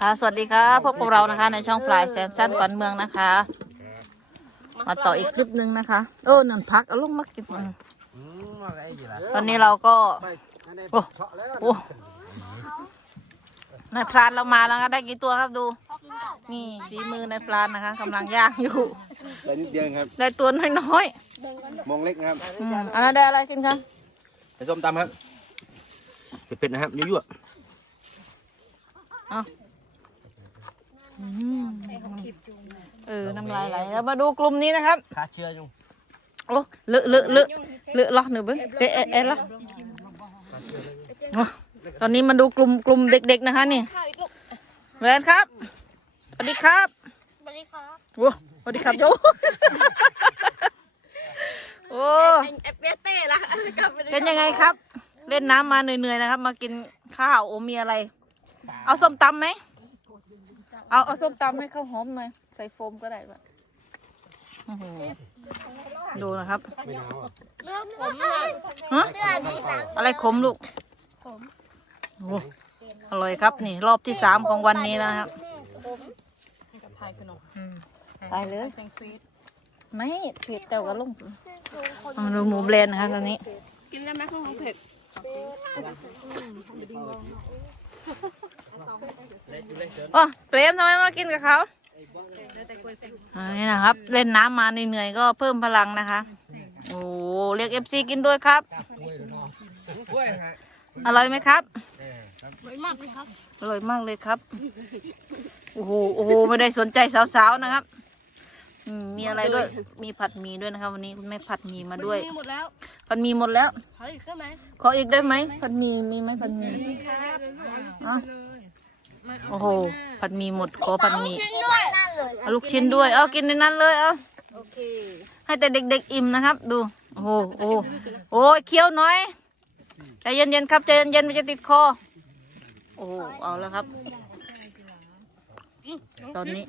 ค่ะสวัสดีครับพบกับเรานะคะ ในช่องปลายแซมสั้นขวัญเมืองนะคะ มาต่ออีกคลิปหนึ่งนะคะโอ้นั่นพักเอาลงมากินอืมตอนนี้เราก็โอ้โอ้นายพรานเรามาแล้วคะได้กี่ตัวครับดู นี่ฝีมือนายพรานนะคะกำลังย่างอยู่ ได้นิดเดียวครับ ได้ตัวน้อยมองเล็กนะครับๆอืมอันนั้นได้อะไรกินคะไปส้มตำครับเผ็ดๆนะครับยั่ว เอาอืมเออน้ำลายไหลแล้วมาดูกลุ่มนี้นะครับ ขาเชื่อจุงโอ้เลอะเลอะเลอะเลอะล็อกหนึ่งเบ้เอ๊ะเอ๊ะเอ๊ะล็อกโอ้ตอนนี้มาดูกลุ่มกลุ่มเด็ก ๆนะคะนี่แหวนครับสวัสดีครับสวัสดีครับโอ้สวัสดีครับโยโอ้เอฟเอสเต้ละกลับไปเป็นยังไงครับ เล่นน้ำมาเหนื่อยๆนะครับ มากินข้าวโอมีอะไร เอาส้มตำไหม เอาเอาส้มตำให้ข้าวหอมหน่อยใส่โฟมก็ได้ปะอื้อหือดูนะครับเริ่มผมเลยฮะเสื้อดีหลังอะไรขมลูกโอ้อร่อยครับนี่ รอบที่สามของวันนี้แล้วนะครับอืมไปเลยไม่เผ็ดแต่ว่าลุงมาดูหมูแบรนด์นะคะตอนนี้ กินได้ไหมข้าวหอมเผ็ด โอ้เปรมทำไมมากินกับเขาอันนี้นะครับ เล่นน้ำมาเหนื่อยๆก็เพิ่มพลังนะคะ โอ้เรียกเอฟซีกินด้วยครับ อร่อยไหมครับสวยมากเลยครับอร่อยมากเลยครับ โอ้โห โอ้โห ไม่ได้สนใจสาวๆนะครับอืมมีอะไรด้วย มีผัดหมี่ด้วยนะครับวันนี้คุณแม่ผัดหมี่มาด้วย มีหมดแล้ว ผัดหมี่หมดแล้ว ขออีกได้ไหมขออีกได้ไหมผัดหมี่มีไหมผัดหมี่อะ โอ้โห ผัดหมี่หมดขอผัดหมี่กินด้วยเอาลูกชิ้นด้วย เอากินในนั้นเลย เอาให้แต่เด็กๆอิ่มนะครับ ดู โอ้โห โอ้โหโอ้ยเคี้ยวหน่อย ใจเย็นๆครับ ใจเย็นๆมันจะติดคอ โอ้โห เอาแล้วครับ ตอนนี้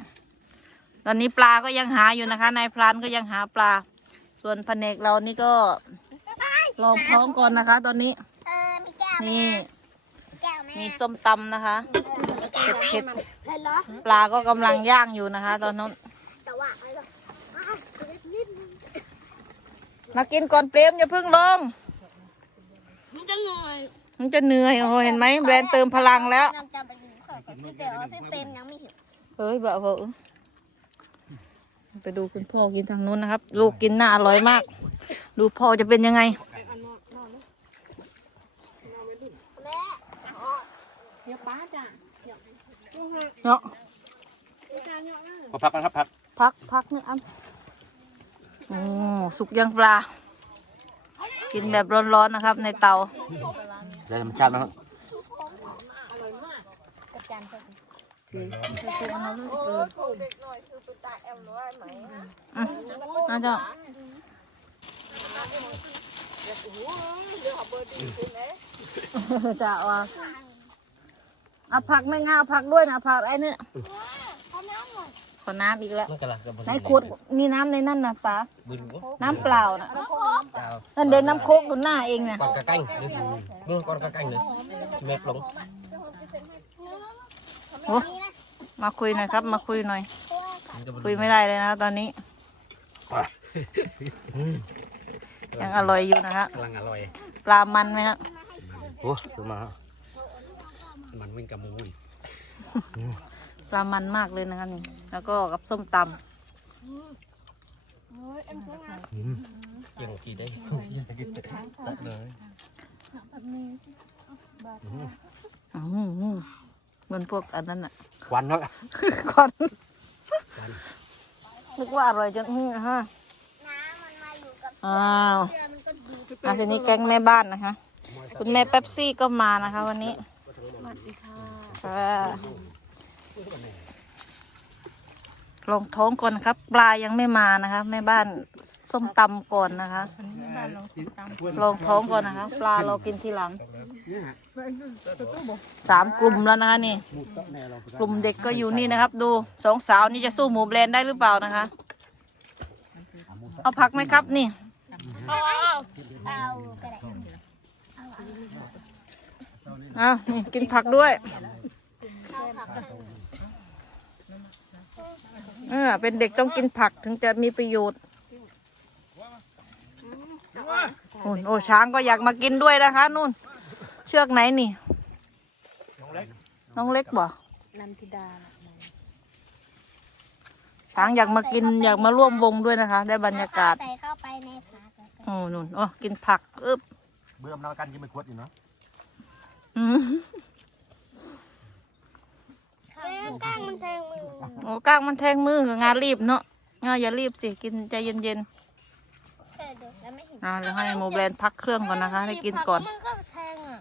ตอนนี้ปลาก็ยังหาอยู่นะคะ นายพรานก็ยังหาปลา ส่วนแผนกเรานี่ก็ลองท้องก่อนนะคะ ตอนนี้เออมีแก้วนี่แก้วไหมมีส้มตำนะคะ เผ็ดเผ็ดเห็นเหรอๆปลาก็กำลังย่างอยู่นะคะ ตอนนั้นแต่ว่าอะไรหรอมากินก่อนเปรมอย่าเพิ่งลง มันจะเหนื่อยมันจะเหนื่อยโอ้โหเห็นไหมแบรนด์เติมพลังแล้วน้ำจะไปกินข้าวกับพี่เต๋อพี่เปรมยังไม่หิวเฮ้ยบ่าวเหอะไปดูคุณพ่อกินทางนู้นนะครับ ลูกกินน่าอร่อยมาก ดูพ่อจะเป็นยังไง แม่ เนาะๆพอพักกันครับพักพักพักนึงอ้ำโอ้สุกยังปลา กินแบบร้อนๆนะครับ ในเตาได้ธรรมชาตินะครับอืมน่าจะจะว่า เอาผักไม่งาเอาผักด้วยนะผักไอ้เนี่ยขอน้ำหน่อยขอน้ำอีกแล้วมันกำลังจะไหนขวดมีน้ำในนั่นนะป้าบึงน้ำเปล่านะเจ้านั่นเดินน้ำโคกดูหน้าเองนะก่อนกระกั้งนี่ก่อนกระกั้งเลยเม็ดลงโอ้มาคุยหน่อยครับ มาคุยหน่อย คุยไม่ได้เลยนะคะตอนนี้ ยังอร่อยอยู่นะคะกำลังอร่อย ปลามันไหมครับโอ้ดูมา มันวิ่งกับมูนปลามันมากเลยนะคะนี่ แล้วก็กับส้มตยังกี่ได้ตัดเลยำอื้อหือเหมือนพวกอันนั้นอะควันเนาะก่อนนึกว่าอร่อยจนอื้อฮะน้ำมันมาอยู่กับอ้าวเสื้อมันก็ดีมาทีนี้แก๊งแม่บ้านนะคะ คุณแม่เป๊ปซี่ก็มานะคะ วันนี้ ค่ะลองท้องก่อนนะครับ ปลายังไม่มานะคะแม่บ้านส้มตำก่อนนะคะลองท้องก่อนนะคะ ปลาเรากินทีหลังสามกลุ่มแล้วนะคะนี่ กลุ่มเด็กก็อยู่นี่นะครับ ดูสองสาวนี่จะสู้หมูแบรนด์ได้หรือเปล่านะคะ เอาผักไหมครับนี่ เอาเอาเอา ก็ได้อะนี่กินผักด้วยเอาผัผักเออเป็นเด็กต้องกินผักถึงจะมีประโยชน์โอ้โอ้ช้างก็อยากมากินด้วยนะคะนู่น เชือกไหนนี่ น้องเล็กน้องเล็กบ่นันทิดาช้างอยากมากินอยากมาร่วมวงด้วยนะคะ ได้บรรยากาศใส่เข้าไปในผักโอ้นู่นโอ้กินผักอึบเบื่อมนากันกินไม่ควดอยู่เนาะอืมเอ้ย ก้างมันแทงมือโอ้ก้างมันแทงมืองานรีบเนาะงาอย่ารีบสิ กินใจเย็นเออเดี๋ยวแล้วไม่เห็นๆอ่าเดี๋ยวให้โมแบรนด์พักเครื่องก่อนนะคะ ให้กินก่อนมันก็แทงอะ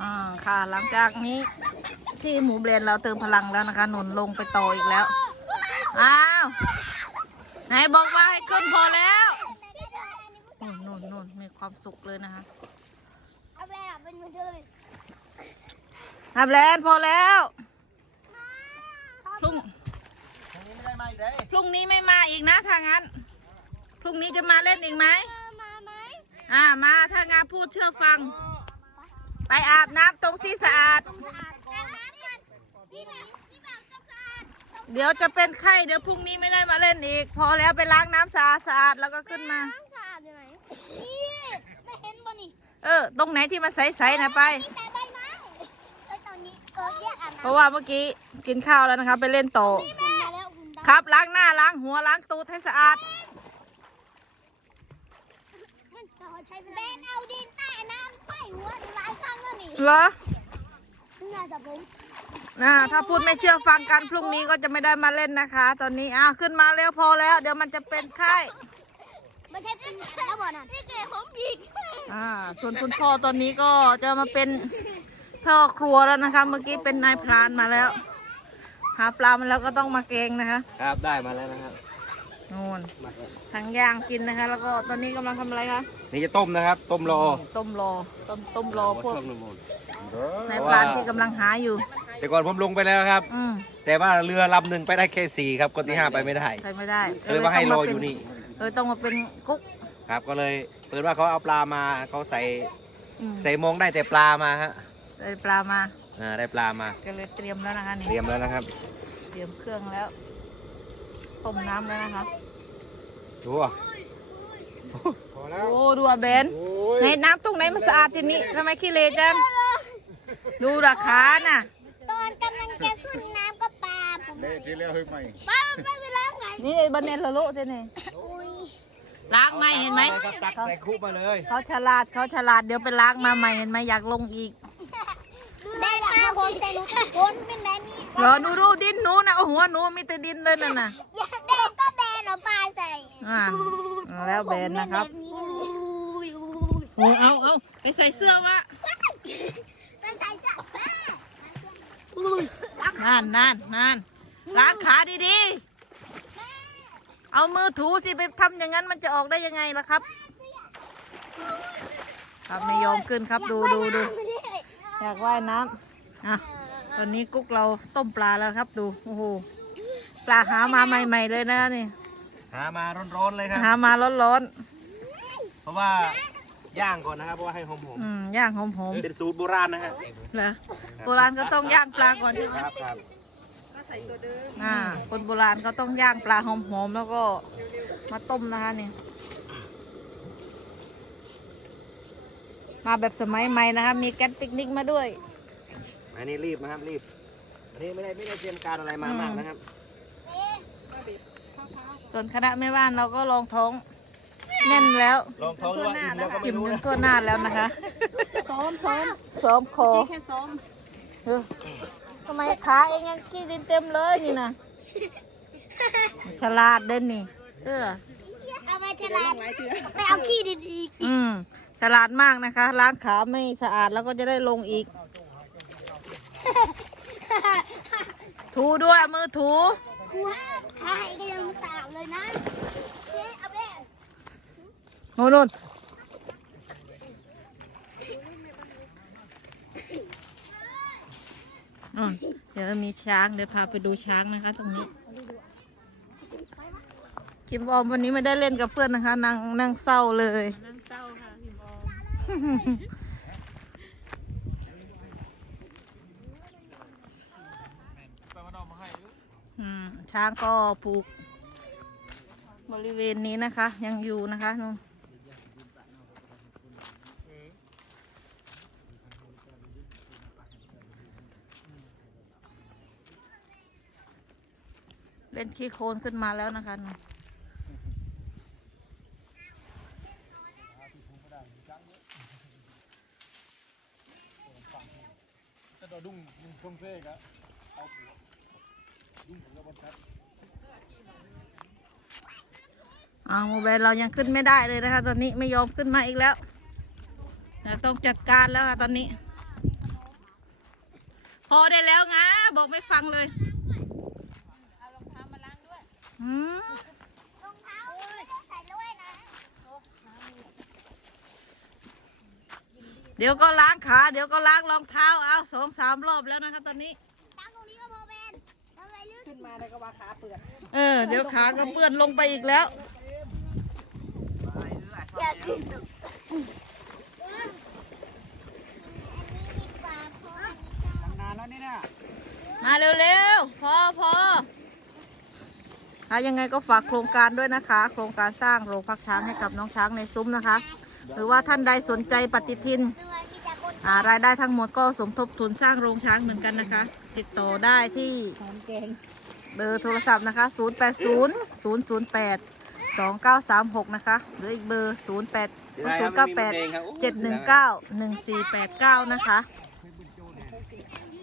อ่าค่ะหลังจากนี้ที่หมูแบรนด์เราเติมพลังแล้วนะคะหนุนลงไปต่ออีกแล้ว อ้าว ไหนบอกว่าให้ขึ้นพอแล้วนู่นนู่นนู่นมีความสุขเลยนะคะเอาไปอะเป็นมือเลย อาแบรนด์พอแล้วพรุ่งทางนี้ไม่ได้มาอีกเลยพรุ่งนี้ไม่มาอีกนะถ้างั้น พรุ่งนี้จะมาเล่นอีกไหมเออมาไหมอ่ามาถ้างานพูดเชื่อฟัง ไปอาบน้ำตรงซีสะอาดสะอาดแต่น้ำมันพี่แบบพี่แบบสะอาด เดี๋ยวจะเป็นไข้เดี๋ยวพรุ่งนี้ไม่ได้มาเล่นอีก พอแล้วไปล้างน้ำสะอาดสะอาดแล้วก็ขึ้นมาน้ำสะอาดอยู่ไหนนี่ไม่เห็นบ่นี่เออ ตรงไหนที่มันใสๆนะไป เออแยกอาบเพน้ำราะว่าเมื่อกี้กินข้าวแล้วนะคะไปเล่นโตะคุณมาแล้วคุณดาครับล้างหน้าล้างหัวล้างตูดให้สะอาดมันต่อใช้เบนเอาดินใต้น้ำไปหัวหลายครั้งแล้วนี่เหรอน่าจะผมอ่าถ้าพูดไม่เชื่อฟังกันพรุ่งนี้ก็จะไม่ได้มาเล่นนะคะ ตอนนี้อ้าวขึ้นมาเร็วพอแล้ว เดี๋ยวมันจะเป็นไข้ไม่ใช่เป็นแล้วบ่นั่นนี่เก๋ผมยิงอ่าส่วนคุณพ่อตอนนี้ก็จะมาเป็น พ่อครัวแล้วนะคะ เมื่อกี้เป็นนายพรานมาแล้ว หาปลามาแล้วก็ต้องมาเกงนะคะครับได้มาแล้วนะครับนู่นทั้งย่างกินนะคะ แล้วก็ตอนนี้กำลังทำอะไรคะนี่จะต้มนะครับ ต้มรอต้มรอต้มต้มรอพวกช่งนุ่มนายพรานที่กำลังหาอยู่ๆแต่ก่อนผมลงไปแล้วครับ อืมแต่ว่าเรือลำหนึ่งไปได้แค่สี่ครับคนที่ห้าไปไม่ได้ใครไม่ได้ก็เลยว่าให้รออยู่นี่ เออต้องมาเป็นกุ๊กครับก็เลยเปิดว่าเขาเอาปลามาเขาใส่อืมใส่มงได้แต่ปลามาฮะ ได้ปลามาอ่าได้ปลามา ก็เลยเตรียมแล้วนะคะนี่เตรียมแล้วนะครับเตรียมเครื่องแล้วต้มน้ำแล้วนะคะดูอะโอ้ดูอะเบนในน้ำตรงไหนมันสะอาดทีนี้ทำไมขี้เละจังดูราคาน่ะตอนกำลังจะขึ้นน้ำก็ปลาผมเละทีแล้วเฮ้ยไม่ปลาไม่ไปล้างไหนนี่ไอ้บันเนลโลเจนี่อุ้ยล้างไม่เห็นไหมก็ตักใส่คุกมาเลยเขาฉลาดเขาฉลาดเดี๋ยวไปล้างมาใหม่เห็นไหมอยากลงอีกแบนปลา คนแต่หนูตะโนเป็นแบบนี้เหรอดูดูดินหนูนะโอ้โหหนูมีแต่ดินเลยนั่นน่ะอยากแบนก็แบนเอาปลาใส่อ่าแล้วแบนนะครับอุ้ยอุ้ยโอ้เอาเอาไปใส่เสื้อวะมันใส่จับแม่นั่นนั่นนั่นล้างขาดีๆ เอามือถูสิไปทำอย่างนั้นมันจะออกได้ยังไงล่ะครับ ครับไม่ยอมขึ้นครับดูดูดูอยากว่ายน้ำ อะตอนนี้กุ๊กเราต้มปลาแล้วครับ ดูโอ้โหปลาหามาใหม่ ๆ เลยนะนี่หามาร้อนๆเลยครับหามาร้อนเพราะว่าย่างก่อนนะครับเพราะว่าให้หอมๆอืมย่างหอมๆเป็นสูตรโบราณนะฮะๆเหรอโบราณก็ต้องย่างปลาก่อนใช่ไหมครับครับอ่าคนโบราณเขาต้องย่างปลาหอมๆแล้วก็มาต้มนะคะนี่มาแบบสมัยใหม่นะคะมีแก๊สปิกนิกมาด้วย อันนี้รีบนะครับรีบ อันนี้ไม่ได้ไม่ได้เตรียมการอะไรมามากนะครับ ส่วนคณะแม่บ้านเราก็ลองท้อง แน่นแล้วลองท้องดูว่าอิ่มแล้วก็ไม่อิ่มรู้จนนะทั่วหน้าแล้วนะคะ ซ้อมซ้อมซ้อมคอแค่ซ้อมเออทำไมขาเองยังขี้ดินเต็มเลยนี่นะฉลาดเด่นนี่ เออ เอามาฉลาดไปเอาขี้ดินอีก อืมฉลาดมากนะคะ ล้างขาไม่สะอาดแล้วก็จะได้ลงอีก ถูด้วยมือถูกูถ่ายก็ยังสาวเลยนะเจ๊เอาไปโน่นนู่นนู่นเดี๋ยวมีช้างเดี๋ยวพาไปดูช้างนะคะ ตรงนี้คิมออมวันนี้ไม่ได้เล่นกับเพื่อนนะคะนั่งนั่งเศร้าเลย นั่งเศร้าค่ะพี่บอม อืม ช้างก็ปลูกบริเวณนี้นะคะ ยังอยู่นะคะนู่นเล่นขี้โคลนขึ้นมาแล้วนะคะนู่นถ้าเราดุ้งดุ้งช่วงเซ่กะเอาหัว อาโมบายเรายังขึ้นไม่ได้เลยนะคะ ตอนนี้ไม่ยอมขึ้นมาอีกแล้วเราต้องจัดการแล้วค่ะตอนนี้ พอได้แล้วงะบอกไม่ฟังเลยอืมเดี๋ยวก็ล้างขา เดี๋ยวก็ล้างรองเท้าเอาสองสามรอบแล้วนะคะตอนนี้ แล้วก็ว่าขาเปื่อนเออ เดี๋ยวขาก็เปื้อนลงไปอีกแล้ว อย่าขึ้นอืมอันนี้ดีกว่าเพราะอันนี้ทำงานแล้วนี่เนี่ยมาเร็วๆพอพอค่ะยังไงก็ฝากโครงการด้วยนะคะ โครงการสร้างโรงพักช้างให้กับน้องช้างในซุ้มนะคะ หรือว่าท่านใดสนใจปฏิทินเรือที่จะบนอ่ารายได้ทั้งหมดก็สมทบทุนสร้างโรงช้างเหมือนกันนะคะ ติดต่อได้ที่ หอมแกง เบอร์โทรศัพท์นะคะ 080 008 2936 นะคะ หรืออีกเบอร์ 08 098 719 1489 นะคะ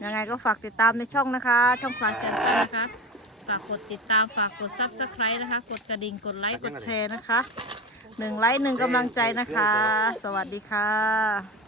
ยังไงก็ฝากติดตามในช่องนะคะ ช่องคลายแซมกันนะคะ ฝากกดติดตาม ฝากกด subscribe นะคะ กดกระดิ่ง กดไลค์ กดแชร์นะคะหนึ่งไลค์หนึ่งกำลังใจนะคะ สวัสดีค่ะ